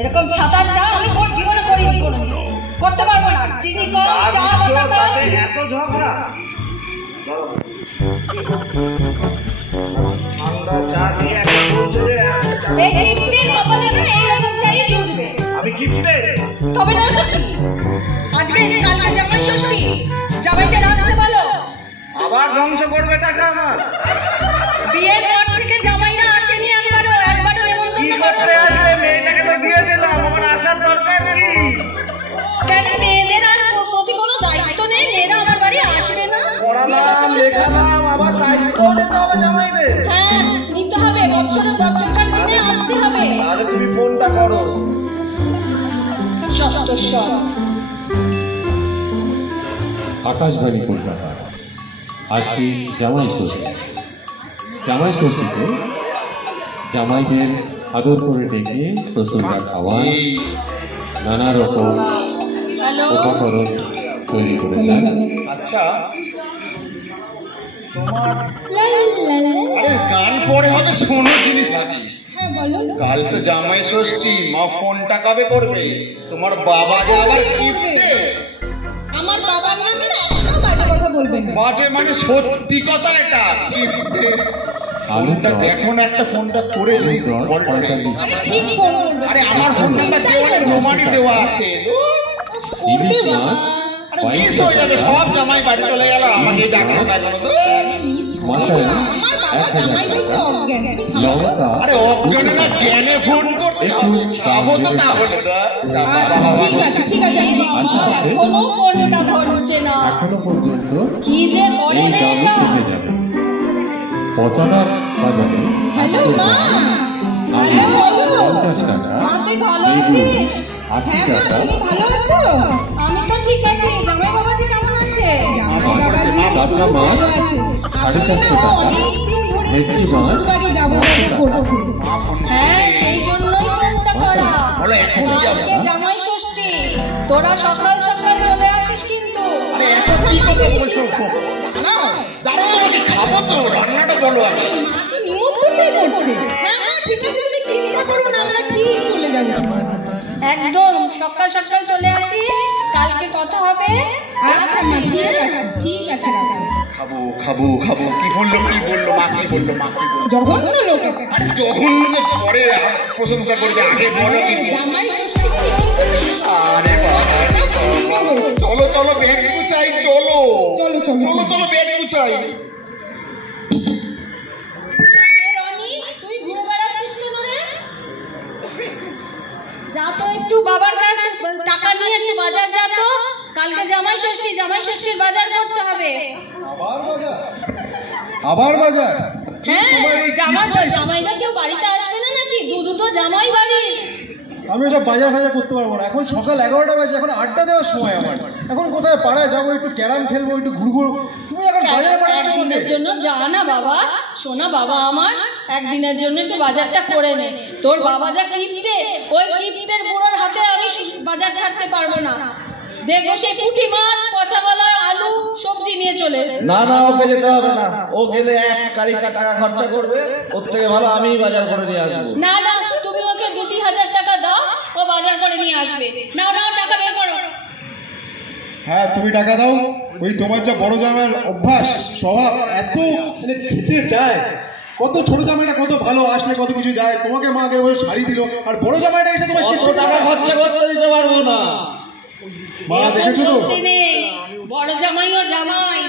এরকম ছাতার চা আমি কোন জীবনে করিনি, করতে পারবো না। চিনি কম, চা বাটা কম। এত ঝগড়া, ঠান্ডা চা দিয়ে একটা বলছে যে এই গিফটের কপালে না এই রকম চাই জুড়বে। আমি গিফটে তবে না তো কি? আজকে কালকে জামাই ষষ্ঠী, জামাইকে রাখতে বলো। আবার ধ্বংস করবে টাকা আমার। বিয়ের পর থেকে জামাইরা আসেনি একবারও নেমন্তন্ন করতে আসলে মেয়েটাকে তো দিয়ে দিলাম, আমার আসার দরকার কি? কেন মেয়েদের আর প্রতি কোনো দায়িত্ব নেই? মেয়েরা আমার বাড়ি আসবে না? পড়ালাম লেখালাম, আবার দায়িত্ব নিতে হবে জামাইদের। হ্যাঁ নিতে হবে, বছরের বছরকার দিনে আসতে হবে। তাহলে তুমি ফোনটা করো। সপ্তস্বর আকাশবাণী কলকাতা। আজকে জামাই ষষ্ঠী। জামাই ষষ্ঠীতে জামাইদের আদর করে ডেকে শ্বশুররা খাওয়ান, নানা রকম উপকরণ তৈরি করে দেন। আচ্ছা তোমার গান পরে হবে, শোনো জিনিস আগে। কাল তো জামাই ষষ্ঠী, মা ফোনটা কবে করবে? তোমার বাবা যে আবার গিফটে। আমার বাবার নামে একদম বাজে কথা বলবেন না। বাজে মানে সত্যি কথা, এটা গিফটে। ফোনটা দেখো না, একটা ফোনটা করে দিই। ঠিক ফোন করবে। আরে আমার ফোনটা দেওয়ালে রোমানি দেওয়া আছে। করবে বাবা। আরে মিস হয়ে যাবে, সব জামাই বাড়ি চলে গেল, আমাকে ডাকলো না কেন? তো আমার বাবা জামাই বলতে অজ্ঞান। আরে অজ্ঞান না, জ্ঞানে ফোন করতে হবে। যাবো তো তাহলে তো। ঠিক আছে ঠিক আছে, কোনো ফোনটা ধরছে না এখনো পর্যন্ত কি যে করে না। পচাদার বাজারে হ্যালো মা, হ্যালো বলো। 50 টাকা। মা তুই ভালো আছিস? হ্যাঁ মা তুমি ভালো আছো? আমি তো ঠিক আছি। জামাই বাবাজি কেমন আছে? জামাই বাবাজি দাদা মা 450 টাকা। ভেটকি মাছ বাড়ি যাবো করছি। হ্যাঁ সেই জন্যই ফোনটা করা। বলো এখনই যাবো। জামাই ষষ্ঠী, তোরা সকাল সকাল চলে আসিস কিন্তু। আরে এত কি কথা বলছো? দাঁড়াও আমাকে খাবো তো, রান্নাটা বলো আগে। মাকে নিমন্ত্রণ করছে। হ্যাঁ মা ঠিক আছে, তুমি চিন্তা করো না, আমরা ঠিক চলে যাবো। একদম সকাল সকাল চলে আসিস, কালকে কথা হবে। আচ্ছা মা ঠিক আছে ঠিক আছে। খাবো খাবো খাবো। কি বললো কি বললো? মা কি বললো? মা কি বললো? জঘন্য লোক। আরে জঘন্য পরে প্রশংসা করবে, আগে বলো কি? জামাই ষষ্ঠী আরে বাবা, চলো চলো ব্যাগ গুছাই, চলো চলো চলো চলো চলো ব্যাগ গুছাই। তুই ঘুরে বেড়াচ্ছিস কেন রে? যা তো একটু বাবার কাছে টাকা নিয়ে একটু বাজার যা তো। কালকে জামাই ষষ্ঠী, জামাই ষষ্ঠীর বাজার করতে হবে। আবার বাজার? হ্যাঁ জামাইরা কেউ বাড়িতে আসবে না নাকি? দুটো জামাই বাড়ি। আমি সব বাজার ফাজার করতে পারবো না, এখন সকাল 11টা বাজে, এখন আড্ডা দেওয়ার সময় আমার। এখন কোথায় পাড়ায় যাবো, একটু ক্যারাম খেলবো, একটু ঘুরবো। তুমি এখন বাজারে পাঠাচ্ছ একদিনের জন্য যা না বাবা। শোনা বাবা আমার, একদিনের জন্য একটু বাজারটা করে নে। তোর বাবা যা গিফটে, ওই গিফটের বুড়োর হাতে আমি বাজার ছাড়তে পারবো না। দেখবো সেই পুঁটি মাছ, পচা গলা আলু সবজি নিয়ে চলে এসেছে। না না, ওকে যেতে হবে না। ও গেলে এক কারিকা টাকা খরচা করবে, ওর থেকে ভালো আমি বাজার করে নিয়ে আসবো। না না, তুমি ওকে 2,000 টাকা দাও, ও বাজার করে নিয়ে আসবে। নাও নাও টাকা বের করো। হ্যাঁ তুমি টাকা দাও। ওই তোমার যা বড় জামাইয়ের অভ্যাস স্বভাব, এত খেতে চায়। কত ছোট জামাইটা কত ভালো, আসলে কত কিছু যায়। তোমাকে মা আগে শাড়ি দিল, আর বড় জামাইটা এসে তোমার কিছু টাকা খরচা করতে দিতে পারবো না। মা দেখেছো তো, বড় জামাইও জামাই,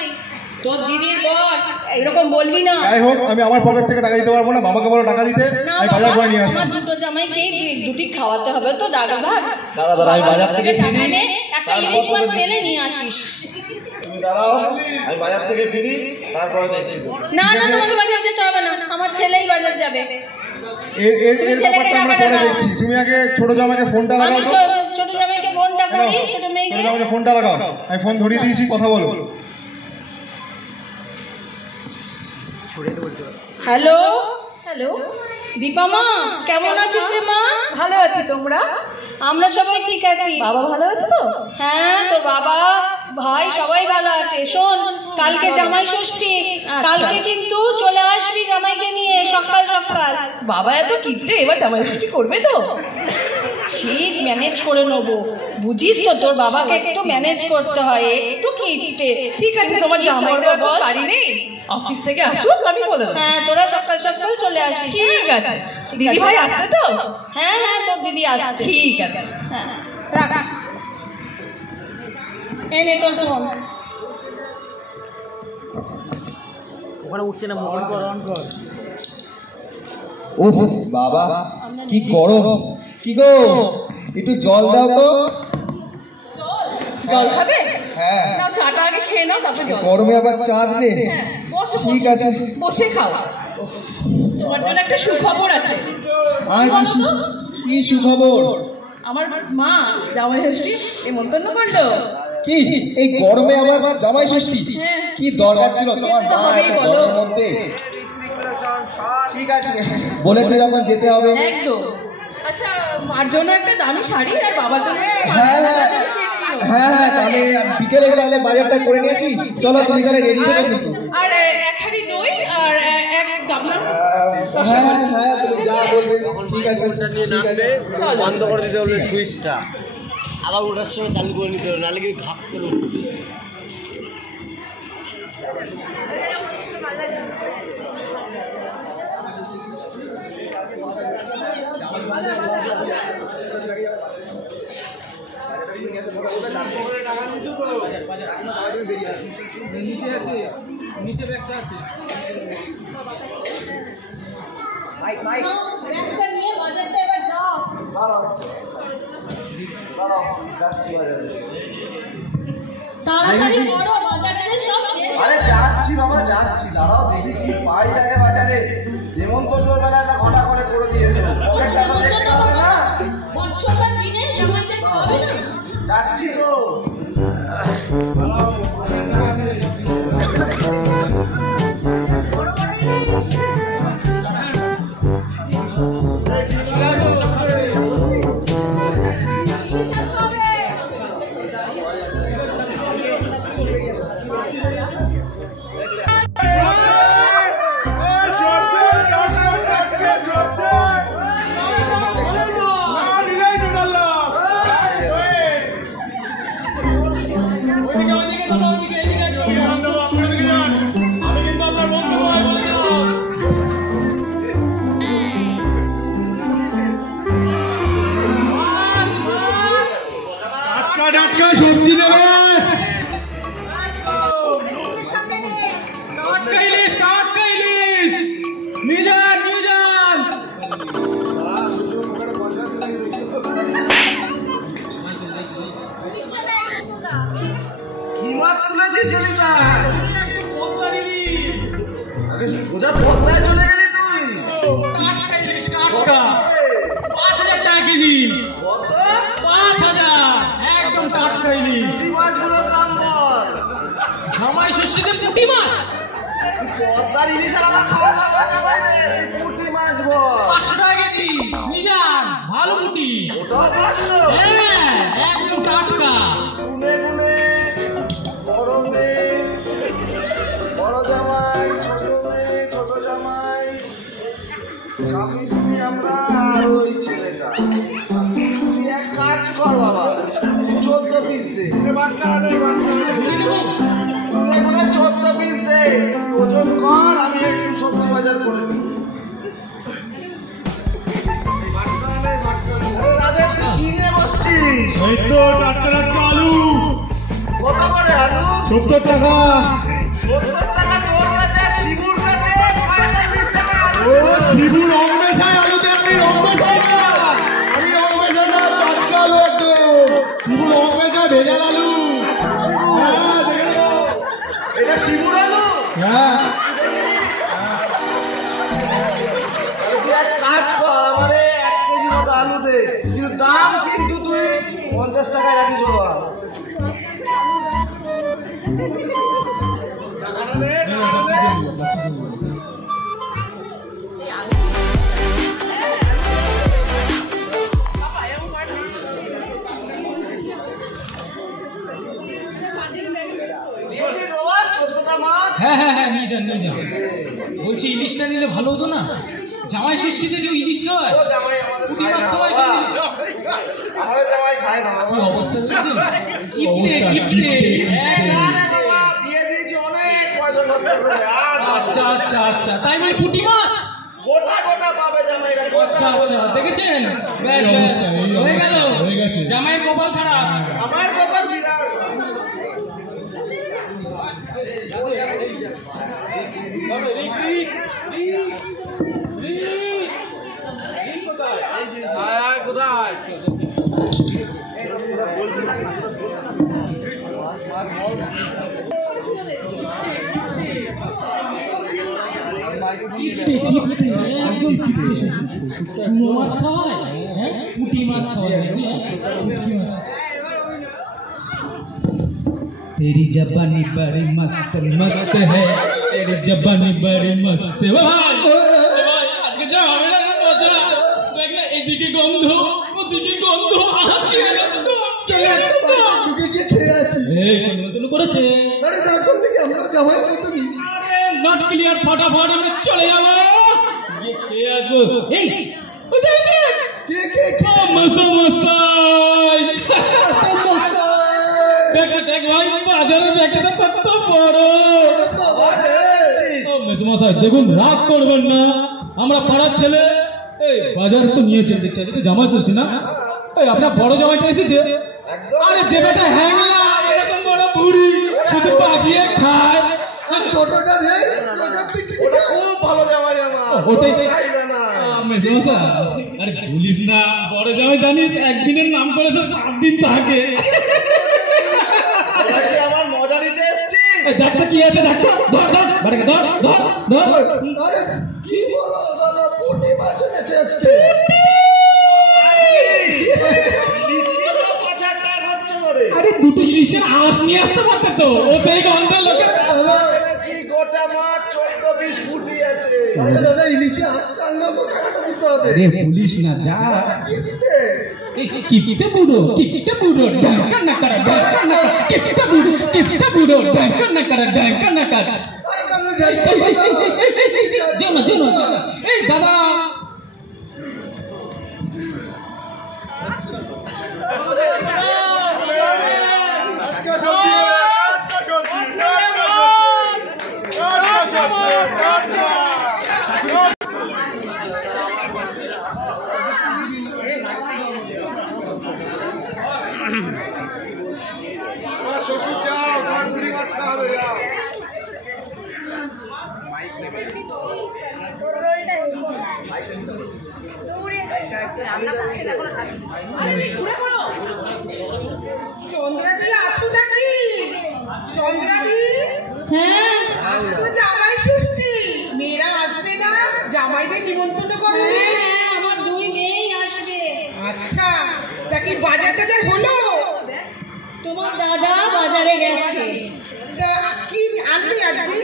তোর দিদির বর, এরকম বলবি না। যাই হোক আমি আমার পকেট থেকে টাকা দিতে পারবো না, বাবাকে বলো টাকা দিতে, আমি বাজার করে নিয়ে আসি। আমার দুটো জামাইকে দুটি খাওয়াতে হবে তো, দাদা ভাগ। দাঁড়া দাঁড়া, আমি বাজার থেকে টাকা নে, একটা ইলিশ মাছ পেলে নিয়ে আসিস। তুমি দাঁড়াও, আমি বাজার থেকে ফিরি, তারপরে দেখছি। না না, তোমাকে বাজার যেতে হবে না, আমার ছেলেই বাজার যাবে। এর ব্যাপারটা আমরা পরে দেখছি। তুমি আগে ছোট জামাইকে ফোনটা লাগাও তো। ছোট জামাইকে ফোনটা করি, ছোট মেয়েকে। ছোট জামাইকে ফোনটা লাগাও, আমি ফোন ধরিয়ে দিয়েছি, কথা বলো। হ্যালো হ্যালো দীপা মা, কেমন আছিস রে মা? ভালো আছি, তোমরা? আমরা সবাই ঠিক আছি। বাবা ভালো আছে তো? হ্যাঁ, তোর বাবা ভাই সবাই ভালো আছে। শোন, কালকে জামাই ষষ্ঠী, কালকে কিন্তু চলে আসবি জামাইকে নিয়ে সকাল সকাল। বাবা এত কিটে, এবার জামাই ষষ্ঠী করবে তো? ঠিক ম্যানেজ করে নেবো, বুঝিস তো তোর বাবাকে একটু ম্যানেজ করতে হয়, একটু কিটে। ঠিক আছে, তোমার জামাই তো এখন বাড়ি নেই, অফিস থেকে আসুক, আমি বলে দেবো। হ্যাঁ, তোরা সকাল সকাল চলে আসিস। ঠিক আছে। দিদি ভাই আসছে তো? হ্যাঁ হ্যাঁ, তোর দিদি আসছে। ঠিক আছে। হ্যাঁ, রাখ। এই নে তোর ফোন। ওখানে উঠছে না, মোবাইল কর। ওহ বাবা, কি গরম! কি গো, একটু জল দাও তো। জল খাবে? হ্যাঁ, নাও, চাটা আগে খেয়ে নাও, তারপর জল। গরমে আবার চা দিলে? বসো, ঠিক আছে। বসে খাও। তোমার জন্য একটা সুখবর আছে। আর কি সুখবর? আমার মা জামাই ষষ্ঠী নিমন্ত্রণ করলো। কি এই গরমে আবার জামাই ষষ্ঠী? হ্যাঁ। কি দরকার ছিল তোমার তো মা হবেই এত বলো। গরমের মধ্যে? ঠিক আছে, বলেছে যখন যেতে হবে। একদম। আচ্ছা, মার জন্য একটা দামি শাড়ি আর বাবার জন্য হ্যাঁ হ্যাঁ, তাহলে আজ বিকেলে তাহলে বাজারটা করে নিয়ে আসি। চলো, তুমি তাহলে রেডি থেকো কিন্তু। আর এক হাঁড়ি দই আর এক গামলা। হ্যাঁ, তুমি যা বলবে। ঠিক আছে, ঠিক আছে। বন্ধ করে দিতে হবে সুইচটা, আবার ওটার সময় চালু করে নিতে হবে, নাহলে কিন্তু ঘাপ করে উঠবে। নিচে ব্যাগটা আছে। ব্যাগটা নিয়ে বাজারটা এবার যাও। তাড়াতাড়ি করো, বাজারে সব শেষ। আরে যাচ্ছি বাবা, যাচ্ছি, দাঁড়াও দেখি কি পাই যায় বাজারে। নেমন্তন্ন বেলাটা ঘটা করে দিয়েছো, পকেটটা তো দেখতে হবে না। বছরবার দিনে জামাইদের খাওয়াবে না? যাচ্ছি তো। টাটকা সবজি নেবে? কি মাছ তুলেছিস সেদিনটা? সোজা পদ্মায় চলে গেলি তুই। 5,000 টাকা কেজি। কত? 5,000 একদম টাটকা ইলিশ। পুঁটি মাছগুলোর দাম বল। জামাই ষষ্ঠীতে পুঁটি মাছ পদ্মার ইলিশ আর আমার খাওয়া দাওয়া যাবে না। পুঁটি মাছ বল। 500 টাকা কেজি। নিজান ভালো পুঁটি। ওটাও 500? হ্যাঁ, একদম টাটকা। গুনে গুনে বড় মেয়ে, বড় জামাই, ছোট মেয়ে, ছোট জামাই, স্বামী স্ত্রী আমরা আর ওই ছেলেটা। তুই এক কাজ কর বাবা, 14 পিস দে। গুনে গুনে 14 পিস দে। তুই ওজন কর, আমি একটু সবজি বাজার করে দিই। আরে রাধে, তুই কি নিয়ে বসছিস? এই তো টাটকা টাটকা আলু। কত করে আলু? 70 টাকা। 70 টাকা তোর কাছে, শিবুর কাছে 45 টাকা আলু। শিবু রং মেশায় আলুতে, আমি রং মেশাই না। আমি রং মেশাই না, টাটকা আলু একদম। শিবু রং মেশায় ভেজাল আলু। হ্যাঁ, দেখে নাও। এটা শিবুর আলু? হ্যাঁ, তুই এক কাজ কর, আমারে 1 কেজি মতো আলু দে, কিন্তু দাম কিন্তু তুই 50 টাকায় রাখিস বাবা। টাকাটা দে, টাকাটা দে। হ্যাঁ নিয়ে যান নিয়ে যান। বলছি ইলিশটা নিলে ভালো হতো না? জামাই ষষ্ঠীতে কেউ ইলিশ খাওয়ায়, পুঁটি মাছ খাওয়ায়, আমাদের জামাই খায় না বাবা। কি অবস্থা দেখছেন? কিপটে দিয়ে দিয়েছি অনেক পয়সা খরচ করে। আচ্ছা আচ্ছা আচ্ছা, তাই মানে পুঁটি মাছ গোটা গোটা পাবে জামাইরা। আচ্ছা আচ্ছা, দেখেছেন? ব্যাস ব্যাস, হয়ে গেল। জামাইয়ের কপাল খারাপ। আমার কপাল বিরাট। কোথায় চুনো মাছ খাওয়ায়, হ্যাঁ পুঁটি মাছ খাওয়ায়। तेरी जबानी बड़ी मस्त मस्त है, तेरी जबानी बड़ी मस्त है। ভাই আজকে যা হবে না মজা, দেখলে এদিকে গন্ধ ওদিকে গন্ধ, চলে একটা বাড়িতে ঢুকে গিয়ে খেয়ে আসি। এই কেন করেছে? আরে না করলে কি আমরা জামাই মতো নি? নট ক্লিয়ার, ফটাফট আমরা চলে যাব, গিয়ে খেয়ে আসবো। এই ওই দেখ কে কে কে মশা মশাই, দেখ দেখ ভাই বাজারে ব্যাগটা কত বড়। মেসমশাই দেখুন, রাগ করবেন না, আমরা পাড়ার ছেলে। এই বাজার তো নিয়েছেন দেখছি, আজকে তো জামাই ষষ্ঠী না? এই আপনার বড় জামাইটা এসেছে। আরে যে বেটা হ্যাংলা এরকম বড় বুড়ি শুধু পাকিয়ে খায়, আর ছোটটা রে ওটা ওটা খুব ভালো জামাই আমার। ওটাই খাইবে না। মেসমশাই। আরে বলিস না, বড় জামাই জানিস একদিনের নাম করেছে 7 দিন থাকে। আমার মজা নিতে এসছি। ডাক্তার কি আছে? ডাক্তার ধর ধর বাড়িকে ধর ধর ধর। আরে কি বলো দাদা, পুঁটি মাছ এনেছে আজকে। আরে দুটো ইলিশের আঁশ নিয়ে আসতে পারতে তো, ওতেই গন্ধ লোকে। গোটা মাছ 14-20 ফুটি আছে। আরে দাদা ইলিশে আসতে আনলে তো টাকা দিতে হবে। আরে বলিস না, যা কি দিতে? কিপটে বুড়ো ডাঙ্কা না করা, ডাঙ্কা না কিপটে বুড়ো ডাঙ্কা না করা, ডাঙ্কা না করা। আরে কেন যাই জানো জানো, এই দাদা শ্বশুর যাও, ঘর পুরি মাছ খাওয়াবে যাও। চন্দ্রাদি আছো নাকি? চন্দ্রাদি, হ্যাঁ আজ তো জামাই ষষ্ঠী, মেয়েরা আসবে না? জামাইদের নিমন্ত্রণ করবে? হ্যাঁ, আমার 2 মেয়েই আসবে। আচ্ছা, তা কি বাজার টাজার হলো? তোমার দাদা বাজারে গেছে। তা কি আনবে আজকে?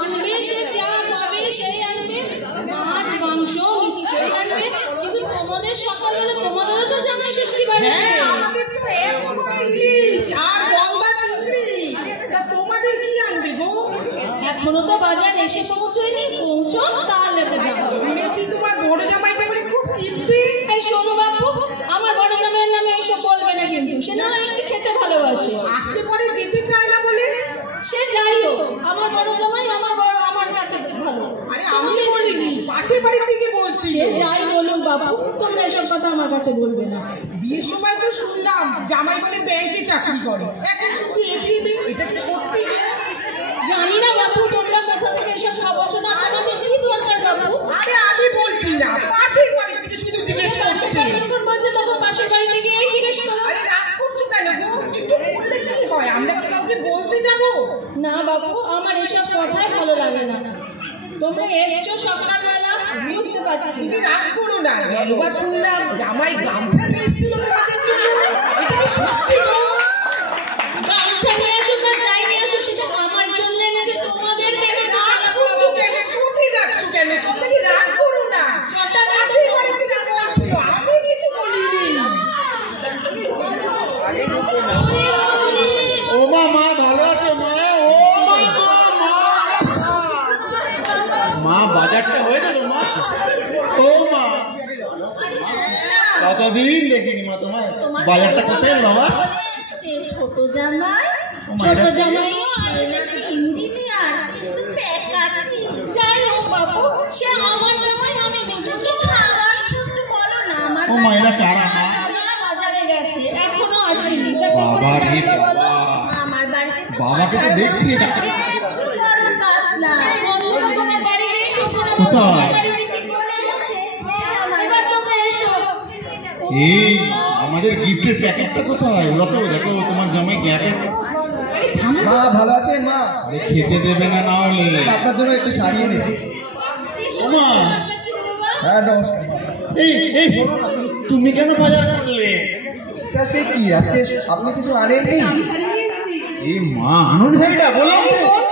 আনবে, সে যা পাবে সেই আনবে, মাছ মাংস নিশ্চয়ই আনবে। কিন্তু তোমাদের সকালবেলা তোমাদেরও তো জামাই ষষ্ঠী বাজার। হ্যাঁ, আমাদের তো এত বড় ইলিশ আর গলদা চিংড়ি। তা তোমাদের কি আনবে গো? এখনো তো বাজার এসে পৌঁছয়নি, পৌঁছো তাহলে তো যাবো। শুনেছি তোমার বড় জামাইটা বলে খুব কিপ্টে। এই শোনো বাপু, আমার বড় জামাইয়ের নামে এইসব বলবে না কিন্তু, সে না একটু খেতে ভালোবাসে। আসলে পরে যেতে চায় না বলে? সে যাই হোক, আমার বড় জামাই আমার কাছে ভালো। আরে আমি বলিনি, পাশের বাড়ির থেকে বলছি। সে যাই বলুক বাপু, তোমরা এসব কথা আমার কাছে বলবে না। বিয়ের সময় তো শুনলাম জামাই বলে ব্যাংকে চাকরি করে, এখন শুনছি এটিএমে। এটা কি সত্যি? জানি না বাপু, তোমরা কোথা থেকে এসব খবর শোনা, আমাদের কি দরকার বাপু? আরে আমি বলছি না, পাশের বাড়ি থেকে শুধু জিজ্ঞেস করছি। যখন বলছে তখন পাশের বাড়ি থেকে এই জিজ্ঞেস করো। আরে রাগ করছো কেন গো? একটু বললে কি হয়? আমরা কি কাউকে বলতে যাবো? না বাপু, আমার এসব কথাই ভালো লাগে না। তোমরা এসছো সকালবেলা, বুঝতে পারছি। তুমি রাগ করো না, গতবার শুনলাম জামাই গামছা নিয়ে এসেছিল তোমাদের জন্য। এটা কি সত্যি গো? গামছা নিয়ে আসো না যাই নিয়ে আসো, সেটা আমার জন্য এনেছে, তোমাদের কেন? রাগ করছো কেন? ছুটে যাচ্ছ কেন? তুমি রাগ করো না। ছটা পাশের বাড়ি থেকে বলছিল, আমি কিছু বলিনি। ও মা, মা ভালো আছে মা? ও মা বাজারটা হয়ে গেল মা? ও মা, কতদিন দেখিনি মা তোমার। বাজারটা কোথায় বাবা? ছোট জামাই, ছোট জামাইও ইঞ্জিনিয়ার কিন্তু প্যাকাটি। যাই হোক বাবু, সে আমার জামাই, আমি বুঝি খাবার ছোট বলো না। আমার ও মা, এরা কারা মা? বাজারে গেছে, এখনো আসেনি। বাবা রে বাবা, আমার বাড়িতে বাবাকে তো দেখছি এটা। বড় কাতলা বন্ধু রকমের বাড়ি রে, শোনো কোথায়? চলে এসেছে। এবার তোমরা এসো। এই আমাদের গিফটের প্যাকেটটা কোথায়? ওরা তো দেখো তোমার জামাই গ্যাপে মা ভালো আছেন মা? খেতে দেবে না, না হলে আপনার জন্য একটু শাড়ি এনেছি। ও মা, হ্যাঁ নমস্কার। এই শোনো না, তুমি কেন বাজার করলে? এটা সে কি, আজকে আপনি কিছু আনেননি? এই মা, আনন্দ শাড়িটা বলো।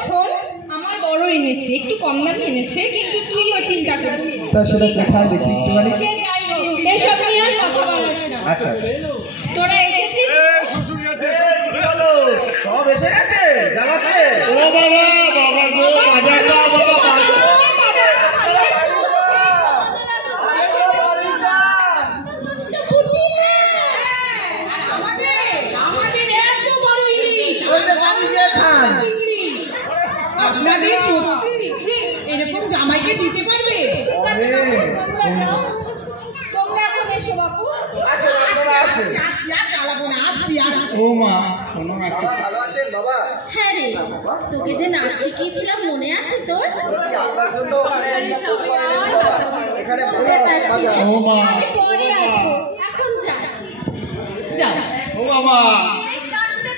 শোন, আমার বড় এনেছে, একটু কম দামে এনেছে, কিন্তু তুইও চিন্তা করবি। তা সেটা কোথায় দেখি একটুখানি। সে যাই হোক, এসব নিয়ে আর কথা বলিস না। আচ্ছা তোরা এসেছিস? সব এসে গেছে জামাতে। ও বাবা, বাবা গো, বাজার দাও বাবা, বাজার। আপনাদের সত্যি এরকম জামাইকে দিতে পারবে? তোমরা এখন এসো বাপু। আছে বাবা, আছে। ও মা, শোনো না একটু। ভালো আছেন বাবা? হ্যাঁ রে, তোকে যে নাচ শিখিয়েছিলাম মনে আছে তোর? বলছি আপনার জন্য ওখানে একটা ফুটবল এনেছি বাবা। এখানে ভালো বাজার। ও মা, আমি পরে আসবো। এখন যা। যাও। ও বাবা,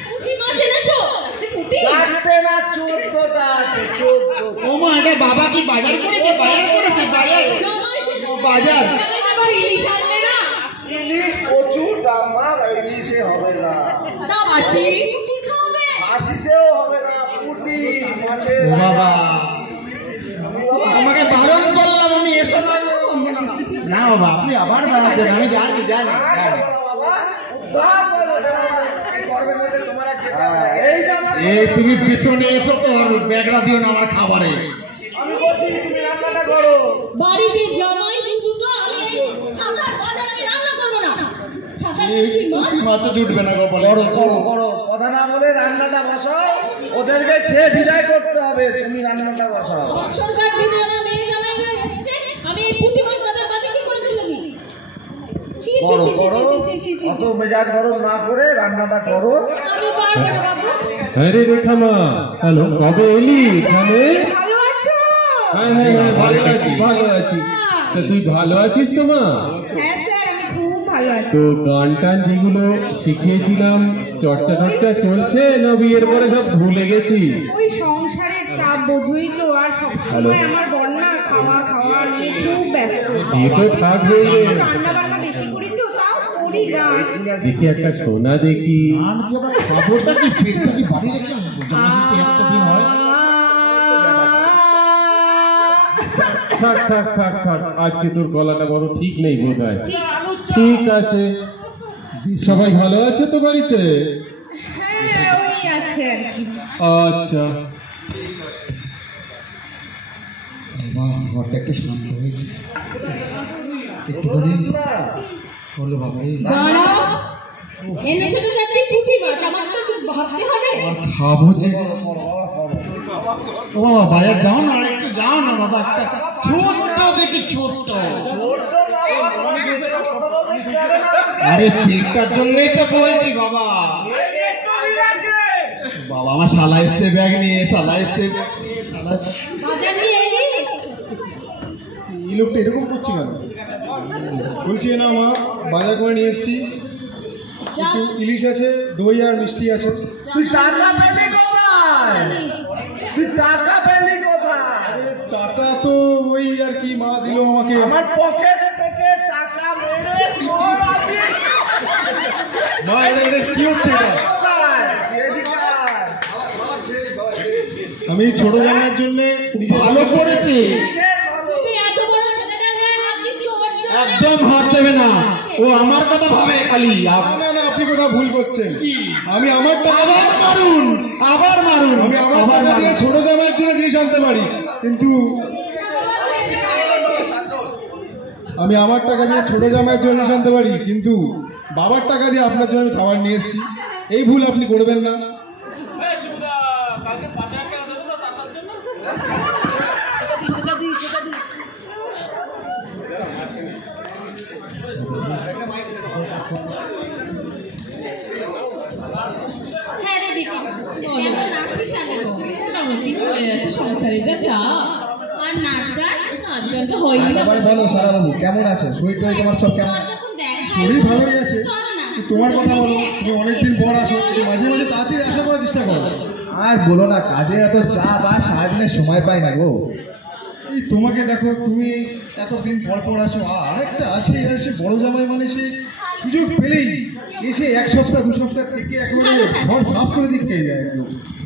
পুঁটি মাছ এনেছো? পুটি? 4টে না 14টা আছে, 14। ও মা, এটা বাবা কি বাজার করেছে? বাজার করেছে, বাজার বাজার। আবার ইলিশ আনবে না? ইলিশ প্রচুর দাম মা, ইলিশে হবে না। না মাসি, পুটি খাবে। হাসিতেও হবে না, পুঁটি মাছের ও বাবা, বাবা। তোমাকে বারণ করলাম আমি এসো না। না বাবা, আপনি আবার বানাচ্ছেন, আমি জানি জানি জানি। বাবা, উদ্ধার করো বাবা। এই গরমের মধ্যে তোমার আর যেতে হবে না। এই জামা এই তুমি পিছনে এসো তো, ব্যাগরা দিও না আমার খাবারে। আমি বলছি তুমি রান্নাটা করো। বাড়িতে জামাই দুটো, আমি ছাতার বাজারে রান্না করবো না। ছাতার পুঁটি মাছ? মাছ জুটবে না গোপাল। করো করো করো, কথা না বলে রান্নাটা বসাও। ওদেরকে খেয়ে বিদায় করতে হবে, তুমি রান্নাটা বসাও। সরকার দিদি আমার মেয়ে জামাইরা এসেছে, আমি এই পুঁটি মাছ ছাতার বাজে কি করে ফেলবি? ছি ছি করো ছি করো, ছি ছি ছি ছি। অত মেজাজ গরম না করে রান্নাটা করো। আমি পারবো না বাবু। আরে রেখা মা, হ্যালো, কবে এলি এখানে? ভালো আছো? হ্যাঁ হ্যাঁ হ্যাঁ, ভালো আছি ভালো আছি। তা তুই ভালো আছিস তো মা? হ্যাঁ স্যার, আমি খুব ভালো আছি। তো গান টান যেগুলো শিখিয়েছিলাম চর্চা টর্চা চলছে না বিয়ের পরে সব ভুলে গেছিস? ওই সংসারের চাপ বোঝই তো, আর সবসময় আমার বন্যা খাওয়া খাওয়া নিয়ে খুব ব্যস্ত। সে তো থাকবেই রে। রান্না বান্না বেশি করি তো, তাও করি গান। দেখি একটা সোনা দেখি। খবরটা কি, পেটটা কি বাড়ি রেখে আসবো? একটা দিন হয়। থাক থাক থাক থাক, আজকে তোর গলাটা বড় ঠিক নেই বোধ হয়। ঠিক আছে, সবাই ভালো আছে তো বাড়িতে? হ্যাঁ, ওই আছে আর কি। আচ্ছা, ঘরটা একটু শান্ত হয়েছে, একটু করে বললো বাবা এই দাঁড়াও, এনেছো তো চারটি পুঁটি মাছ, আমার তো একটু ভাবতে হবে। খাবো যে। ও বাবা, বাজার যাও না, আর একটু যাও না বাবা, একটা ছোট্ট দেখি, ছোট্ট। আরে পেটটার জন্যই তো বলছি বাবা। বাবা, আমার শালা এসছে ব্যাগ নিয়ে, শালা এসছে। বাজার নিয়ে এলি? এই লোকটা এরকম করছি কেন? বলছি না মা, বাজার করে নিয়ে এসছি, একটু ইলিশ আছে, দই আর মিষ্টি আছে। তুই টাকা পেলি কোথায়? তুই টাকা পেলি কোথায়? টাকা তো ওই আর কি, মা দিল আমাকে। আমার পকেট থেকে টাকা মেরে তোর আমি মা, এটা কি হচ্ছে এটা? কোথায়? এদিকে আয়। আমি ছোট জামাইয়ের জন্য ভালো করেছি। কিসের ভালো? তুমি এত বড় ছেলেটার গায়ে হাত দিচ্ছ, ওর জন্য? একদম হাত দেবে না, ও আমার কথা ভাবে খালি। না না, আপনি কোথাও ভুল করছেন। আমি আমার টাকা আবার মারুন, আবার মারুন, আমি আমার টাকা দিয়ে ছোট জামাইয়ের জন্য জিনিস আনতে পারি, কিন্তু আমি আমার টাকা দিয়ে ছোট জামাইয়ের জন্য জানতে পারি, কিন্তু বাবার টাকা দিয়ে আপনার জন্য আমি খাবার নিয়ে এসেছি, এই ভুল আপনি করবেন না। হ্যাঁ রে দিদি, কেমন আছিস? মোটামুটি হয়ে যাচ্ছে সংসারের যা চাপ। আর নাচ গান তো হয়ই না। বলো সারাবাবু, কেমন আছো? শরীর টরীর তোমার সব কেমন? শরীর ভালোই আছে, তোমার কথা বলো। তুমি অনেকদিন পর আসো, মাঝে মাঝে তাড়াতাড়ি আশা করার চেষ্টা করো। আর বলো না, কাজের এত চাপ আর সারাদিনের সময় পাই না গো। এই তোমাকে দেখো, তুমি এতদিন পর পর আসো। আর একটা আছে, এটা সে বড় জামাই, মানে সে সুযোগ পেলেই এসে 1 সপ্তাহ 2 সপ্তাহ থেকে একেবারে ঘর সাফ করে দিতে যায়।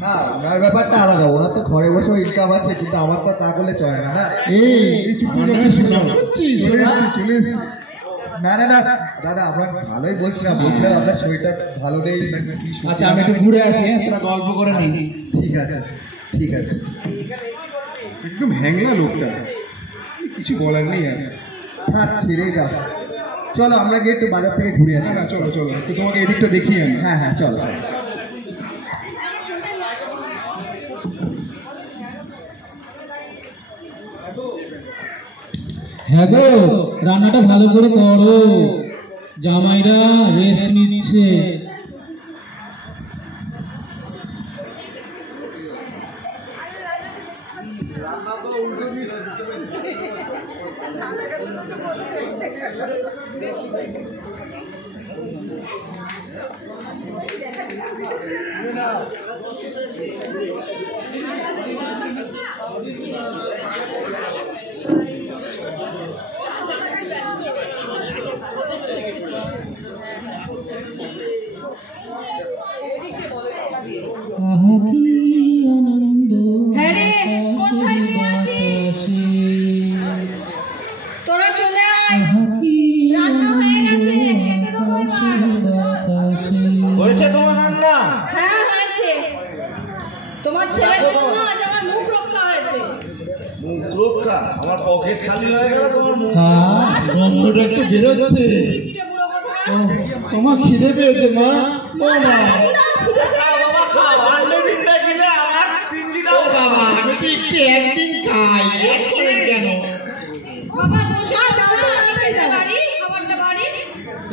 না, ওনার ব্যাপারটা আলাদা, ওনার তো ঘরে বসে ইনকাম আছে, কিন্তু আমার তো না করলে চলে না। না এই চুপ করে চলে এসছি। না না না দাদা, আমরা ভালোই বলছিলাম আপনার শরীরটা ভালো নেই। আচ্ছা, আমি একটু ঘুরে আসি, তোরা গল্প করে নিই। ঠিক আছে ঠিক আছে। একদম হ্যাংলা লোকটা, কিছু বলার নেই। আর থাক, ছেড়েই দাও। চলো আমরা গিয়ে একটু বাজার থেকে ঘুরে আসি। না চলো চলো, একটু তোমাকে এদিকটা দেখিয়ে আনি। হ্যাঁ হ্যাঁ চলো চলো। হ্যাঁ গো, রান্নাটা ভালো করে করো, জামাইরা রেস্ট নিচ্ছে। হ্যাঁ রে, কোথায় তুই আছিস? তোরা চলে আয়, রান্না হয়ে গেছে, খেতে দেবো এবার। হয়েছে তোমার রান্না? হ্যাঁ হয়েছে, তোমার ছেলের জন্য আজ আমার মুখ রক্ষা হয়েছে। মুখ রক্ষা? আমার পকেট খালি হয়ে গেল তোমার মুখ। গন্ধটা একটু বেরোচ্ছে। কিরে বুড়ো কথা? তোমার খিদে পেয়েছে মা? ও মা, বাবা খাও, আনলে পিন্ডা কিনে আমার পিন্ডিটাও বাবা। আমি তো একটু একদিন খাই, এখন কেন? বাবা বসে তাড়াতাড়ি বাড়ি খাবারটা বাড়ি।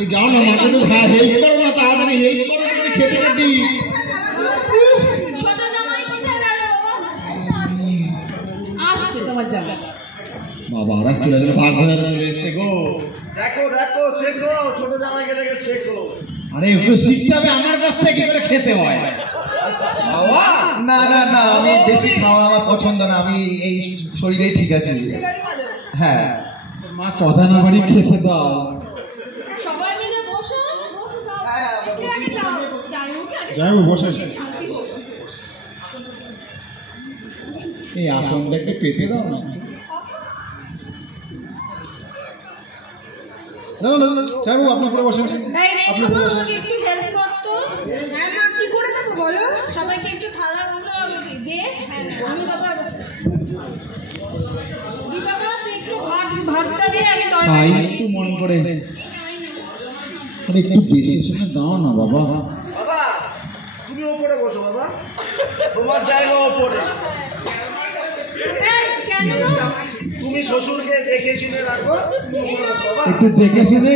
এই যাও না, মাকে তো হেল্প করো না, তাড়াতাড়ি হেল্প করো, খেতে খেতে। ছোট জামাই কোথায় গেল বাবা? আসছে তোমার জামাই। বাবা আর চলে গেল, ভাগ হয়ে চলে এসছে গো। দেখো দেখো, শেখো, ছোট জামাইকে দেখে শেখো। আরে একটু শিখতে হবে আমার কাছ থেকে, কি করে খেতে হয়। বাবা না না না, আমি বেশি খাওয়া আমার পছন্দ না, আমি এই শরীরেই ঠিক আছে। হ্যাঁ মা কথা না বাড়ি খেতে দাও। সবাই মিলে বসো, বসে দাও। একে আগে দাও, জামাইকে আগে যাই হোক, বসে এই আসনটা একটু পেতে দাও না। আপনি পরে বসেন। এই রে, আপনি বাবা, আমাকে একটু হেল্প করতো। হ্যাঁ মা, কি করে দেবো বলো? সবাইকে একটু থালাগুলো দে। হ্যাঁ, আমি বাবা দি বাবা, তুই একটু ভাতটা দিয়ে আমি ভাই তরকারি একটু মন করে একটু বেশি সময় দাও না বাবা। বাবা তুমি ওপরে বসো বাবা, তোমার জায়গা ওপরে। এই, কেন গো? তুমি শ্বশুরকে দেখে শুনে রাখো, তুমি ওপরে বসো বাবা। একটু দেখে শুনে।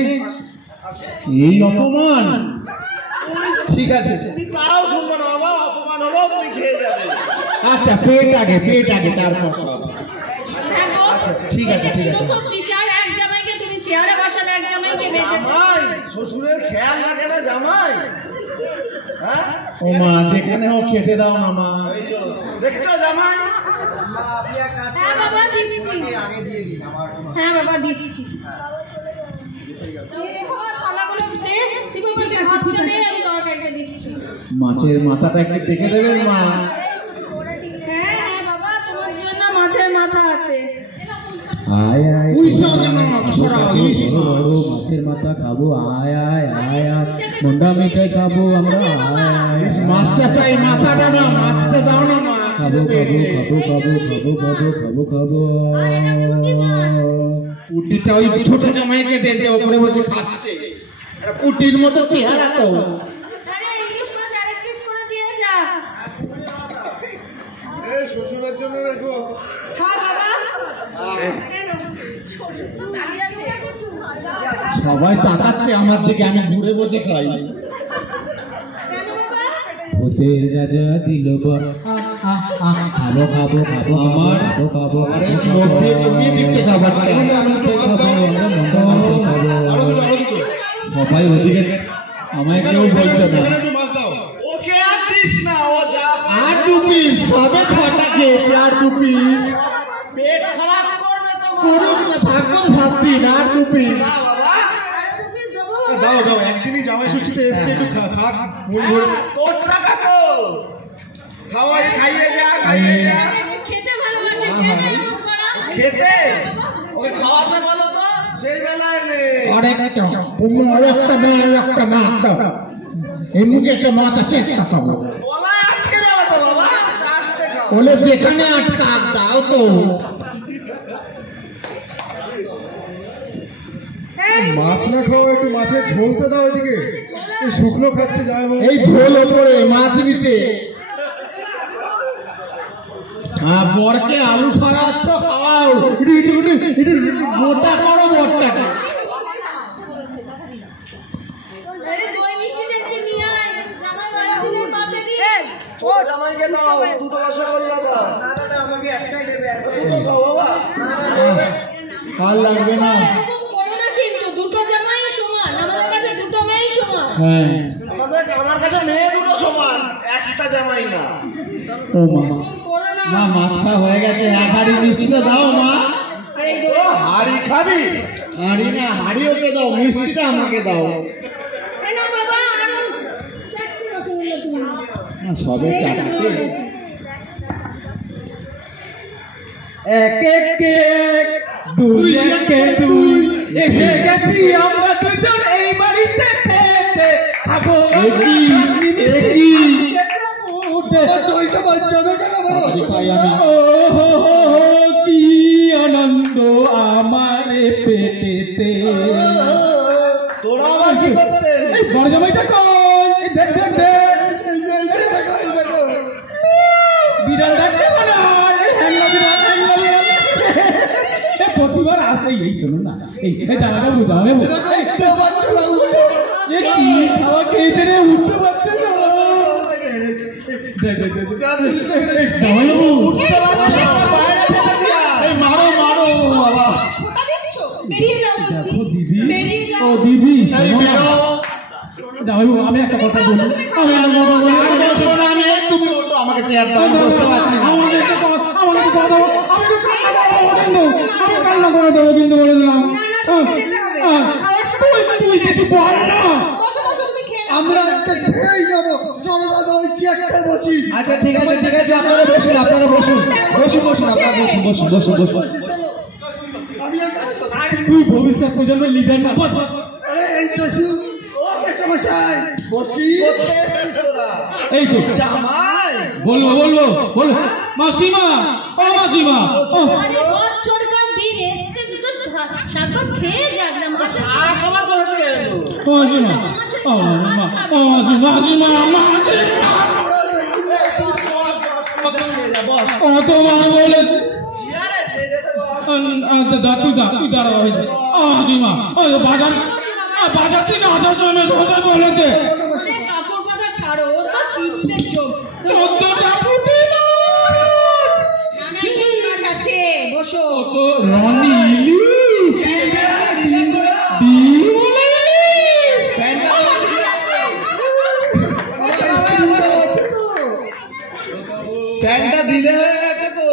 এই অপমান। ঠিক আছে। তুমি তাও শুনবো না বাবা, অপমান হলেও তুমি খেয়ে যাবে। আচ্ছা, পেট আগে তারপর সব। হ্যাঁ গো, আচ্ছা ঠিক আছে ঠিক আছে। খুব বিচার, এক জামাইকে তুমি চেয়ারে বসালে, এক জামাইকে বেঁচে। জামাই, শ্বশুরের খেয়াল রাখে না জামাই? হ্যাঁ ও মা, যেখানে হোক খেতে দাও না মা। এই যে, দেখছো জামাই? হ্যাঁ বাবা দিচ্ছি। হ্যাঁ বাবা দিচ্ছি। এই রেখো, থালাগুলো দে, তুই বাবাকে ভাতটা দে, আমি তরকারিটা দিচ্ছি। মাছের মাথাটা একটু দেখে দেবেন মা। হ্যাঁ হ্যাঁ বাবা, তোমার জন্য মাছের মাথা আছে। আয় আয়, মাছের মাথা খাবো, আয় আয় আয় আয়, মন্ডা মিঠাই খাবো আমরা, আয় আয়, মাছটা চাই, মাথাটা না, মাছটা দাও না মা। খাবো খাবো খাবো খাবো খাবো খাবো খাবো খাবো। আর এটা পুঁটি মাছ। পুটিটা ওই ছোট জামাইকে দিতে ওপরে বসে খাচ্ছে পুটির মতো চেহারা তো আরে ইলিশ মাছ আরেক পিস করে দিয়ে যা। এই শ্বশুরের জন্য রেখো। হ্যাঁ বাবা কেন দাঁড়িয়ে আছে? সবাই তাকাচ্ছে আমার দিকে, আমি ঘুরে বসে খাই। কেন বাবা? ওদের রাজা দিল বর খাবো খাবো খাবো আমার খাবো খাবো আরে মধ্যে কমিয়ে দিচ্ছে খাবারটা। সবাই ওদিকে, আমায় কেউ বলছে না। ওকে আর দিস না, ও যা আর 2 পিস সবে 6টা খেয়েছি, আর 2 পিস পেট খারাপ করবে তো করুক না, থাকবো 7 দিন, আর 2 পিস বাবা। দাও দাও, একদিনই জামাই ষষ্ঠীতে এসছে, একটু খাক মন ভরে। তোর টাকা তো খাওয়াই, খাইয়ে যা, খাইয়ে যা। খেতে ভালোবাসে খেতে এরকম করা। খেতে ওকে খাওয়াতে বলো তো, সেই বেলায় নেই। আরেকটা এই মুখে একটা মাছ আছে, একটা খাবো। গলায় আটকে যাবে তো বাবা, আস্তে খাও। বলে যেখানে আটকা দাও তো। মাছ না খাও, একটু মাছের ঝোলতে দাও এদিকে। এই শুকনো খাচ্ছে জামাই বাবু। এই ঝোল ওপরে মাছ নিচে। হ্যাঁ, বরকে আলু খাওয়াচ্ছ, খাওয়াও। মোটা করো বরটাকে। আরে দই মিষ্টি দেখতে নিয়ে আয়, জামাই বাড়ি দিলে পাতে দিয়ে। ও জামাইকে দাও, দুটো বসা করিয়া দাও। না না না, আমাকে একটাই দেবে, একটাই খাও বাবা। না না না, কাল লাগবে না। এরকম করো না কিন্তু, দুটো জামাই সমান, আমাদের কাছে দুটো মেয়েই সমান। হ্যাঁ, আমার কাছে মেয়ে দুটো সমান, একটা জামাই না। ও মা, করো না। না মাছ খাওয়া হয়ে গেছে, এক হাড়ি মিষ্টিটা দাও মা। আরে দই হাড়ি খাবি? হাড়ি না, হাড়ি ওকে দাও, মিষ্টিটা আমাকে দাও। কেন বাবা? আরো চারটি রসগোল্লা তুমি। না, সবে 4টে। এক এক এক দুই একে দুই এসে গেছি আমরা দুজন এই বাড়িতে খেতে খাবো একই। উঠে দইটা বাচ্চাবে কেন বলো? খাই আমি। ও হো হো হো, কি আনন্দ আমার পেটেতে। তোরা আবার কি করতে? এই বড় জামাইটা কই? এই দেখ দেখ দেখ, বিড়াল ডাকছে না, এই হ্যাংলা বিড়াল, হ্যাংলা বিড়াল। এ প্রতিবার আসেই, এই শোনো না, এই জামাটা বুঝাবে এ কি খাওয়া খেয়েছে রে, উঠতে পারছে না। দেখ দেখ দেখ, জামাইবাবু এই মারো মারো বাবা। ফোঁটা দিচ্ছ? বেরিয়ে যাও বলছি। দেখো দিদি, বেরিয়ে যাও। ও দিদি এই শোনো না। বেরো। জামাইবাবু আমি একটা কথা বলি, আমি আর কথা বলি, আর বলবো না আমি, এই তুমি ওঠো, আমাকে চেয়ার দাও, আমি বসতে পারছি না। আমাকে একটা কথা, আমাকে একটা কথা বলো, আমি তো কান্না করবো কিন্তু, আমি কান্না করে দেবো কিন্তু, বলে দিলাম। না, তোমাকে যেতে হবে। খাওয়ার সময় তুই কিছু বল না। বসো বসো, তুমি খেয়ে নাও। আমরা আজকে খেয়েই যাবো, চলো দাদা ওই চেয়ারটায় বসি। আচ্ছা ঠিক আছে ঠিক আছে, আপনারা বসুন, আপনারা বসুন, বসুন বসুন, আপনারা বসুন বসুন বসুন বসুন। আমি তুই ভবিষ্যৎ প্রজন্মের লিডার না। আরে এই শ্বশুর, ও মেশামশাই বসি। কোথায় এসেছিস তোরা? এই তো জামাই বলবো বলবো বলবো, মাসিমা, ও মাসিমা, ও আরে বছরকার দিন এসছে, দুটো শাকভাত খেয়ে যাক না মাসে। শাক আমার কোথা থেকে এলো? মাসিমা, ও মাসিমা, ও মাসিমা, মাসিমা, মাসিমা। ও তোমার বলে চেয়ারে যেতে বস। তুই দাঁড়া হয়েছে। ও মাসিমা, ও বাজার, বাজার থেকে আসার সময় সোজা বলেছে আরে কাকুর কথা ছাড়ো, ও তো কিনতে চোখ। 14টা ফুটি না। নানা ইলিশ মাছ আছে, বসো। তো রনি ইলিশ, ডিম বলে ইলিশ। প্যান্টটা দিলে হয়ে গেছে তো,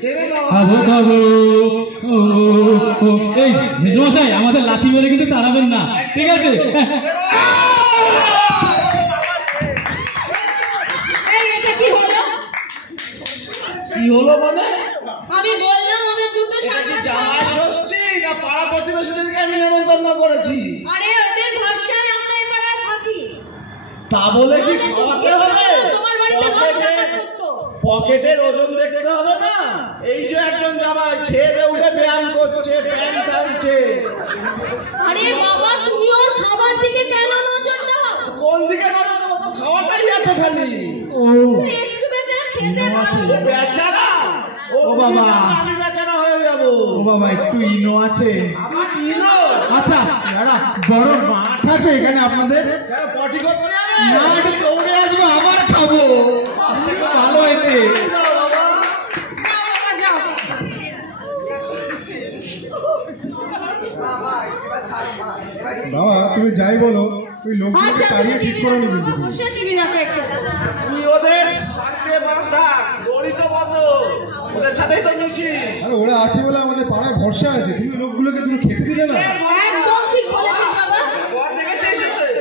টেনে নাও। খাবো খাবো। ও, ও, এই মেজমশাই, আমাদের লাঠি মেরে কিন্তু তাড়াবেন না, ঠিক আছে? এই এটা কি হলো? কি হলো মানে? আমি বললাম ওদের দুটো এটা কি শাকভাত জামাই খাও। ষষ্ঠী না পাড়া প্রতিবেশীদেরকে আমি নেমন্তন্ন করেছি? আরে ওদের ভরসায় আমরা এবার আর থাকি। তা বলে কি খাওয়াতে হবে? তোমার বাড়িতে ভরসা করতো। পকেটের ওজন দেখতে হবে না? এই যে একজন জামাই খেয়ে দিয়ে উঠে ব্যায়াম করছে, প্যান্ট আছে। আরে বাবা তুমি ওর খাবার দিকে কেন নজর দাও? কোন দিকে নজর দেবো? তো খাওয়াটাই আছে খালি। একটু বেচারা খেতে আছে। বেচারা ও বাবা। আমি বেচারা হয়ে যাবো। ও বাবা একটু ইনো আছে? আমার ইনো আচ্ছা দাদা বড় মাঠ আছে এখানে আপনাদের? পটি করতে যাবে? না একটু দৌড়ে আসবো আবার খাবো। আপনি খুব ভালো হয়েছে। বাবা তুমি যাই বলো ওই লোকগুলোকে আচ্ছা তাড়িয়ে ঠিক করে নিবি কিন্তু। বসে টিভি না একটু তুই ওদের সামনে বাসটা দড়িত বন্ধ, ওদের সাথেই তো মিছিস। আরে ওরা আছে বলে আমাদের পাড়ায় ভরসা আছে, তুমি লোকগুলোকে তুমি খেতে দিলে না। একদম ঠিক বলেছিস বাবা। বর দেখেছিস ওদের?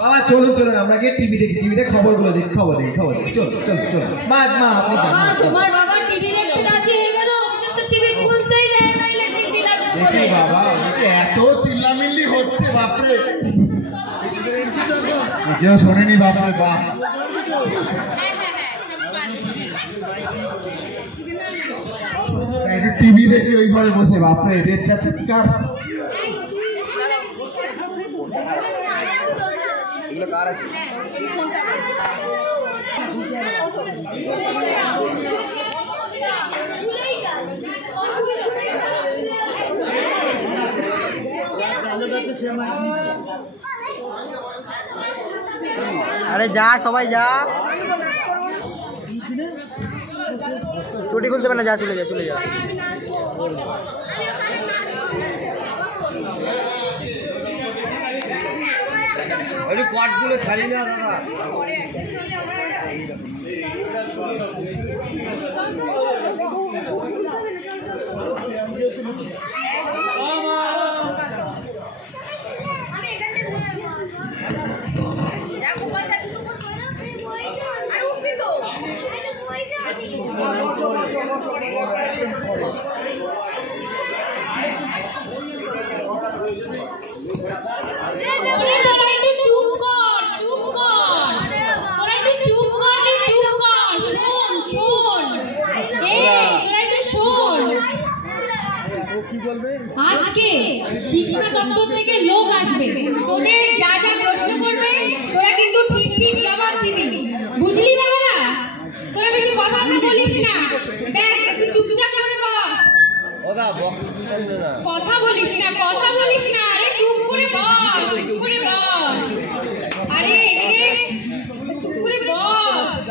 বাবা চলুন চলুন আমরা গিয়ে টিভি দেখি, টিভিতে খবরগুলো দেখি, খবর দেখি চল চল চল। মা মা আপনি যান। বাবা তোমার বাবা টিভি দেখতে রাজি হয়ে গেল, কিন্তু টিভি খুলতেই দেয় না ইলেকট্রিক বিল আছে বলে। দেখি বাবা ওদিকে এত চিল্লামিল্লি হচ্ছে বাপরে, কেউ শোনেনি বাপরে বাপ। একটু টিভি দেখি ওই ঘরে বসে, বাপরে এদের যা চিৎকার। এগুলো কার আছে? আরে যা সবাই যা, চটি খুলতে পারে না, যা চলে যা চলে যা। ওই কটগুলো ছাড়ি না দাদা। আজকে শিক্ষা দপ্তর থেকে লোক আসবে, তোদের যা যা প্রশ্ন করবে তোরা কিন্তু ঠিক ঠিক জবাব দিবি, বুঝলি বাবা? তোরা বেশি কথা বলিস না, দেখ একটু চুপচাপ করে বস। ওদা বক্স শুনবে না, কথা বলিস না, কথা বলিস না, আরে চুপ করে বস, চুপ করে বস। আরে এদিকে চুপ করে বস।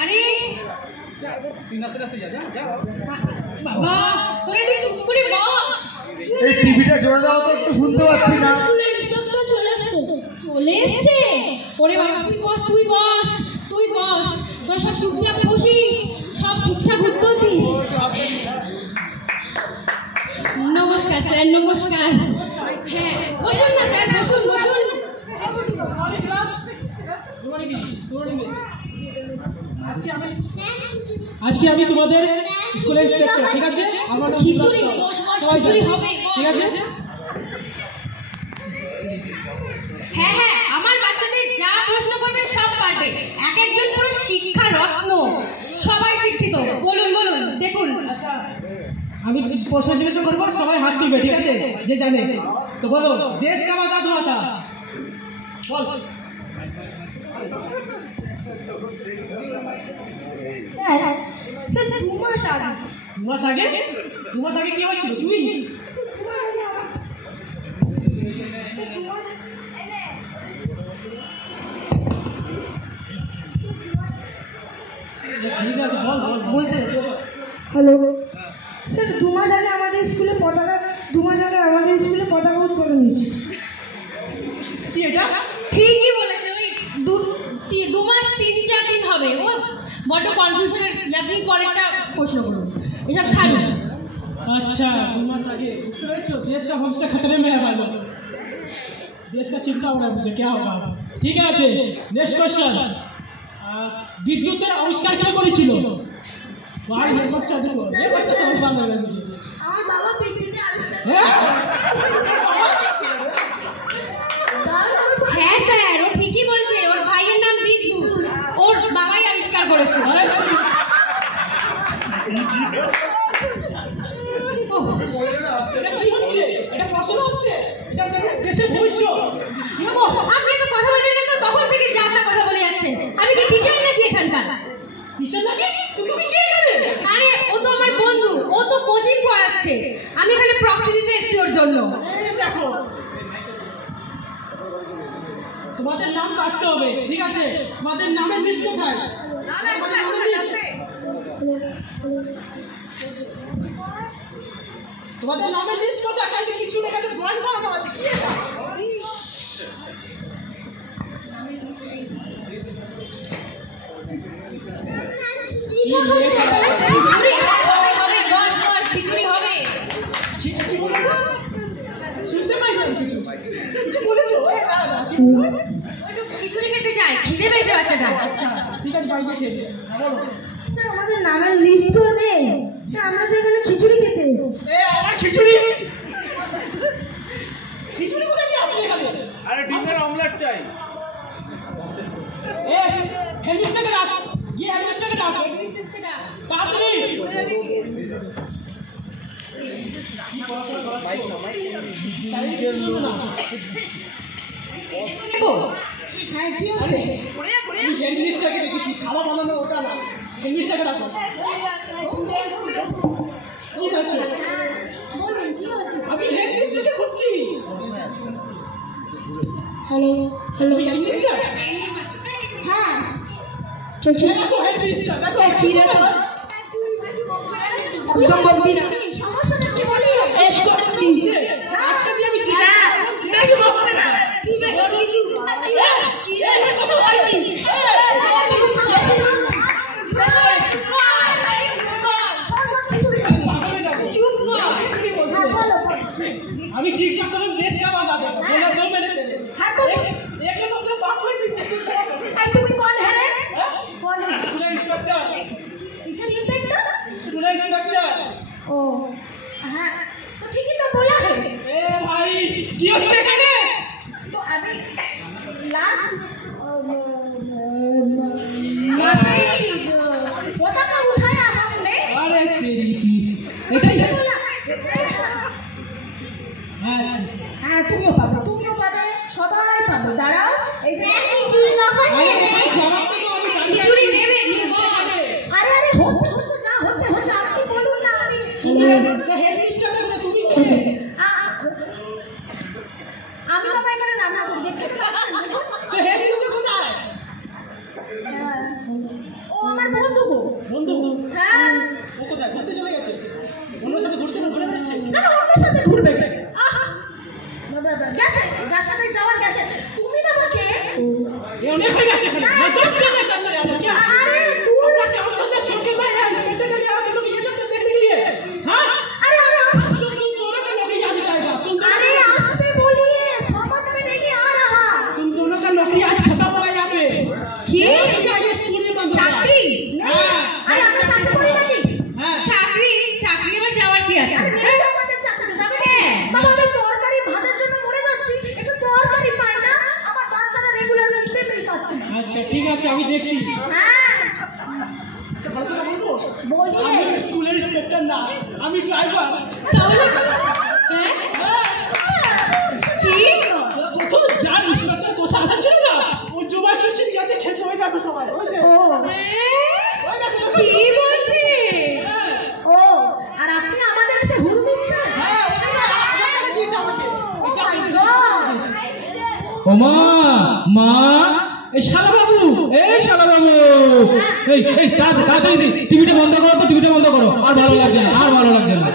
আরে বাবা তোরা একটু চুপ করে বস। এই টিভিটা জোরে দাও তো, একটু শুনতে পাচ্ছি না। চলে এসছে। ওরে বাবা তুই বস, তুই বস, তুই বস, তোরা সব চুপচাপ বসিস, সব ঠিকঠাক উত্তর দিস। নমস্কার স্যার, নমস্কার। হ্যাঁ বসুন না স্যার, বসুন বসুন। আজকে আমি তোমাদের স্কুলের ইন্সপেক্টর, ঠিক আছে? আমার নাম খিচুড়ি বস বস, খিচুড়ি হবে, ঠিক আছে? হ্যাঁ হ্যাঁ আমার বাচ্চাদের যা প্রশ্ন করবে সব পারবে, এক একজন পুরো শিক্ষা রত্ন, সবাই শিক্ষিত। বলুন বলুন, দেখুন। আমি প্রশ্ন জিজ্ঞাসা করবো, সবাই হাত তুলবে, ঠিক আছে? যে জানে তো বলো, দেশ কাম আজাদ হুয়া থা? বল। স্যার 2 মাস আগে। 2 মাস আগে? 2 মাস আগে কি হয়েছিল? তুই ঠিক আছে বল বল বলতে হ্যালো স্যার, 2 মাস আগে আমাদের স্কুলে পতাকা উত্তোলন হয়েছে। কি এটা? ঠিকই বলেছে, ওই 2 মাস 3-4 দিন হবে। ও বড় কনফিউশনের, আপনি পরেরটা প্রশ্ন করুন, এসব ছাড়ুন। अच्छा 2 मास आगे उसको बच्चो देश का भविष्य खतरे में है भाई, देश का चिंता हो रहा है मुझे, क्या होगा? ठीक है अच्छे। नेक्स्ट क्वेश्चन, विद्युतेर आविष्कार কে করেছিল? ভাই এই বাচ্চা দেখো, এই বাচ্চা সমঝ পাবে না मुझे। আমার বাবা পৃথিবীতে আবিষ্কার। হ্যাঁ স্যার, ও ঠিকই বলছে, ওর ভাইয়ের নাম বিদ্যুৎ, ওর বাবাই আবিষ্কার করেছে। যাচ্ছে। আমি এখানে প্রক্সি দিতে এসেছি ওর জন্য। দেখো তোমাদের নাম কাটতে হবে, ঠিক আছে? তোমাদের নামের লিস্ট কোথায়? তোমাদের নামের লিস্ট কোথায়? এখানে কিছু লেখা আছে, ড্রয়িং করানো আছে। কি এটা? খিচুড়ি হবে। শুনতে পাই না কিছু বলেছো? খিচুড়ি খেতে চাই, খিদে পেয়েছে বাচ্চাটা। আচ্ছা ঠিক আছে, বাইরে খেয়ে বলো। স্যার আমাদের নামের লিস্ট তো নেই স্যার, আমরা তো এখানে খিচুড়ি খেতে এসেছি। আমার খিচুড়ি করে কি আসলে এখানে? আরে ডিমের অমলেট চাই। হেডমিস্টারকে ডাক, গিয়ে হেডমিস্টারকে ডাক, তাড়াতাড়ি। হ্যাঁ কি হচ্ছে? হেডমিস্টারকে দেখেছি, খাওয়া বানানো ওটা না। হেডমিস্টারকে ডাকো। কি হচ্ছে? বলুন কি হচ্ছে? আমি হেডমিস্টারকে খুঁজছি। Hello hello হেডমিস্টার? হ্যাঁ চলছে। দেখো হেডমিস্টার, দেখো কি রে একদম বলবি না। সমস্যাটা কি বলি? এস করে প্লিজ। একটা দিয়ে আমি চিঠি দেখি বলতে না। কি দেখো কিছু কি রে কথা বলবি? আমি জিজ্ঞাসা করলাম দেশ কা বাজাতে बोला 2 मिनट दे। हां तो एक तो अपने बाप को ही दिखते छोड़। तुम कौन है रे? कौन है? School inspector. किसका इंस्पेक्टर? School inspector. ओ हां तो ठीक ही तो बोला है। ए भाई কি হচ্ছে এখানে? तो अभी लास्ट पताका उठाया हमने। अरे तेरी की এটাই बोला হ্যাঁ তুমিও পাবে সবাই পাবে। দাঁড়াও এই যে খিচুড়ি কখন দেবে? খিচুড়ি দেবে কি বল? আরে আরে হচ্ছে যা হচ্ছে আপনি বলুন না। আমি হেডমিস্টারকে তুমি আমি বাবা এখানে রান্না করি, দেখতে পাচ্ছেন? তো হেডমিস্টার কোথায়? ও আমার বন্ধু গো। বন্ধু? হ্যাঁ ও কোথায়? ঘুরতে চলে গেছে? ওর সাথে ঘুরে বেড়াচ্ছে? না অন্য সাথে ঘুরবে। গেছে যার সাথে যাওয়ার গেছে। তুমি বাবা কে? ये उन्हें कोई कैसे करे? मैं तो चले करने आ रहा क्या? अरे तू अपना काम धंधा छोड़ के मैं इंस्पेक्टर के लिए आ तुम लोग ये सब करने के लिए? हाँ? अरे तुम दोनों का नौकरी आज जाएगा। अरे आस्ते बोलिए, समझ में नहीं आ रहा। तुम दोनों का नौकरी आज खत्म हो यहाँ पे। কি? स्कूल में बंद हो गया। চাকরি? আরে আমরা চাকরি করি নাকি? हाँ। চাকরি আবার যাওয়ার কি আছে? আরে এই তো আমাদের চাকরি যাবে। বাবা আমি তরকারি ভাতের জন্য মরে যাচ্ছি, একটু তরকারি পাই না, আমার বাচ্চারা রেগুলার খেতেই পাচ্ছে না। अच्छा ठीक है, আমি দেখছি। হ্যাঁ ভালো করে বলবো? বলিয়ে আমি স্কুলের ইন্সপেক্টর না, আমি ড্রাইভার। কি তো যার ইন্সপেক্টর কোথায় আসা ছিল না, ও জুমার ষষ্ঠী যাচ্ছে খেতে হয়ে যাবে সবাই। ওই যে ও কি বলছে? ও আর আপনি আমাদের এসে হুড় দিচ্ছেন? হ্যাঁ ওটা দিয়েছে আমাকে। ও মাই গড ও মা এই শালা বাবু এই তাড়াতাড়ি টিভিটা বন্ধ করো তো, টিভিটা বন্ধ করো। আর ভালো লাগছে না।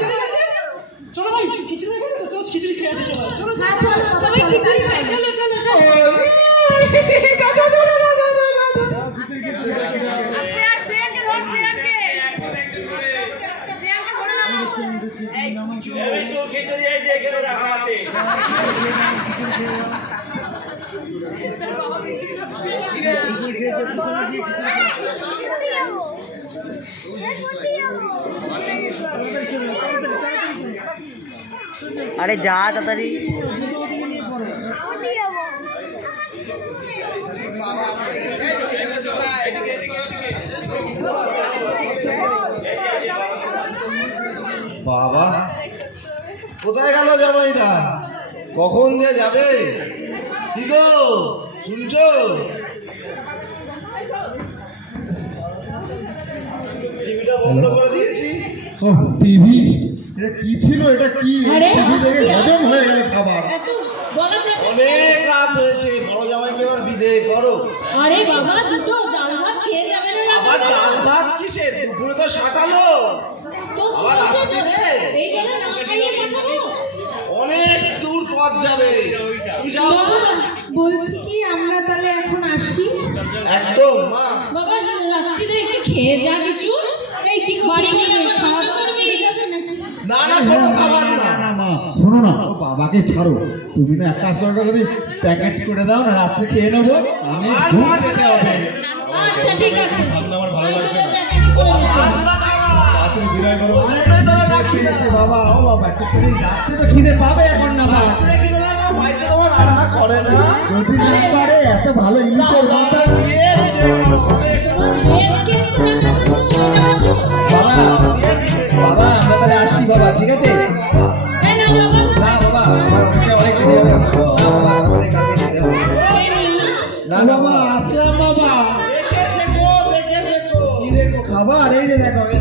চলো ভাই, খিচুড়ি হয়ে গেছে তো, চলো খিচুড়ি খেয়ে আসি সবাই। চলো হ্যাঁ চলো সবাই খিচুড়ি খাই, চলো। আরে যা তাড়াতাড়ি। বাবা কোথায় গেল জামাইটা? কখন যে যাবে? কি গো শুনছো? টিভিটা বন্ধ করে দিয়েছি। টিভি এটা কি ছিল? এটা কি আরে, হজম হয়ে গেল খাবার। এত বলা যায় না। অনেক রাত হয়েছে, বড় জামাইকে এবার বিদে করো। আরে বাবা, দুটো ডাল ভাত খেয়ে যাবে না আবার ডাল ভাত কিসের? দুপুরে তো সাঁটালো। তো আবার রাত্রে? এই গেলে না খাইয়ে পাঠাবো। অনেক দূর পথ যাবে। কি যাও? বলছি কি আমরা তাহলে এখন আসি? একদম মা। বাবা, রাত্রিরে একটু খেয়ে যা কিছু। এই কি বাড়ি নিয়ে খাওয়া দাওয়া করবে যাবে নাকি? না না, কোনো খাবার না। না মা, শোনো না, ও বাবাকে ছাড়ো। তুমি না একটা দরকার করে প্যাকেট করে দাও না, রাত্রে খেয়ে নেবো। আমি ঘুম যেতে হবে। আচ্ছা ঠিক আছে, আমার ভালো লাগছে না। করে দিচ্ছি। রাত্রে বিদায় করো। ঠিক আছে বাবা, ও বাবা, একটু করে রাত্রে তো খিদে পাবে এখন না মা। হয়তো তোমার রান্না করে না। যদি না পারে, এত ভালো ইলিশের মাথা দিয়ে তোমার মেয়ের কি একটু রান্না করতে হবে? বাবা, বাবা আমরা তাহলে আসছি বাবা, ঠিক আছে? এই নাও বাবা। না বাবা, আমাকে অনেক দেরি হবে। না বাবা, আমাদের কালকে যেতে হবে। এই নিন না। না বাবা, আসলাম বাবা। কি দেখবো খাবার? এই যে দেখো, এই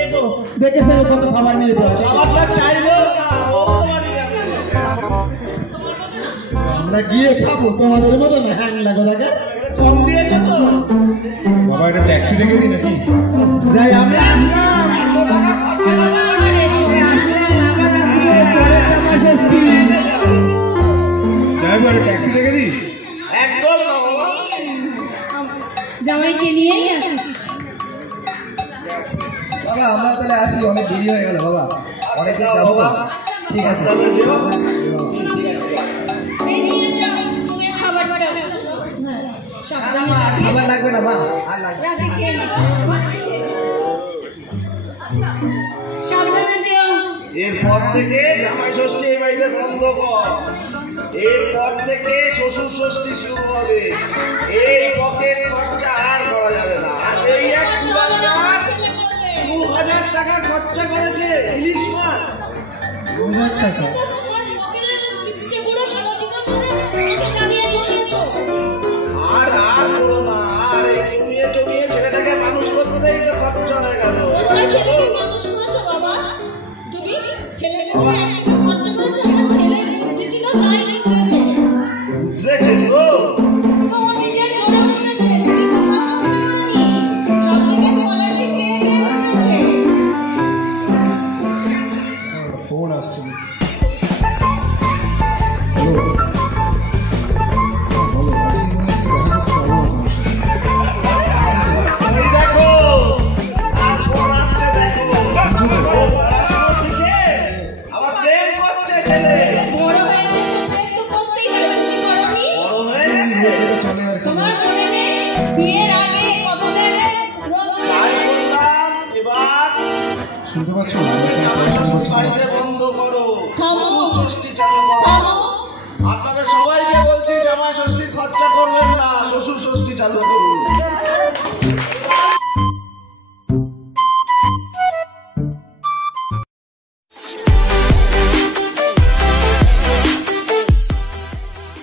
দেখো, দেখে সে কত খাবার নিয়ে যেতে হবে। খাবারটা চাইলেও না, ও বাড়ি যাবে। আমরা গিয়ে খাবো তোমাদের মতো না, হ্যাং লাগো থাকে। কম দিয়েছো তো? বাবা এটা ট্যাক্সি রেখে দিই নাকি? যাই আমরা আসলাম। এত টাকা খরচা না। আবার এসো। আসলাম, আবার আসবো, পরের জামাই ষষ্ঠী। যাই বলে ট্যাক্সি রেখে দিই। একদম না বাবা। জামাইকে নিয়েই আসিস। বাবা আমরা তাহলে আসি, অনেক দেরি হয়ে গেল বাবা, অনেক দিন যাবো। ঠিক আছে। এই নিয়ে যাও তুমি খাবারটা। হ্যাঁ, সাবধানে রাখিস। খাবার লাগবে না মা, আর লাগবে। রাতে খেয়ে নিস। সাবধানে যেও। এরপর থেকে জামাই ষষ্ঠী এই বাড়িতে বন্ধ কর। এরপর থেকে শ্বশুর ষষ্ঠী শুরু হবে। এই পকেট খরচা আর করা যাবে না। আর এই এক বাচ্চার 2000 টাকা খরচা করেছে ইলিশ মাছ। 2000 টাকা? আর আর করো না। আর এই জমিয়ে জমিয়ে ছেলেটাকে মানুষ করতেই তো খরচা হয়ে গেল। ছেলেকে মানুষ করেছো বাবা? তুমি ছেলেকে একটা খরচা করেছো, আমার ছেলে বুদ্ধি ছিল তাই করেছে। বুঝেছে তো? তো ও নিজের জোরে উঠেছে, তুমি তো তাও জানোনি। সব থেকে স্কলারশিপ পেয়ে গিয়েছে। ফোন আসছে। ওই দেখো, আর ফোন আসছে দেখো। ও পড়াশোনা শিখে আবার প্রেম করছে ছেলে। বড় হয়েছে তো প্রেম তো করতেই পারে, তুমি করনি? বড় হয়ে গেছে। তোমার মনে নেই বিয়ের আগে কত জায়গায় রোজ তাই বললাম, এবার শুনতে পাচ্ছ? জামাই ষষ্ঠী বাড়িতে বন্ধ করো। থামো। শ্বশুর ষষ্ঠী চালু করো। থামো। আপনাদের সবাইকে বলছি জামাই ষষ্ঠীর খরচা করবেন না, শ্বশুর ষষ্ঠী চালু করুন।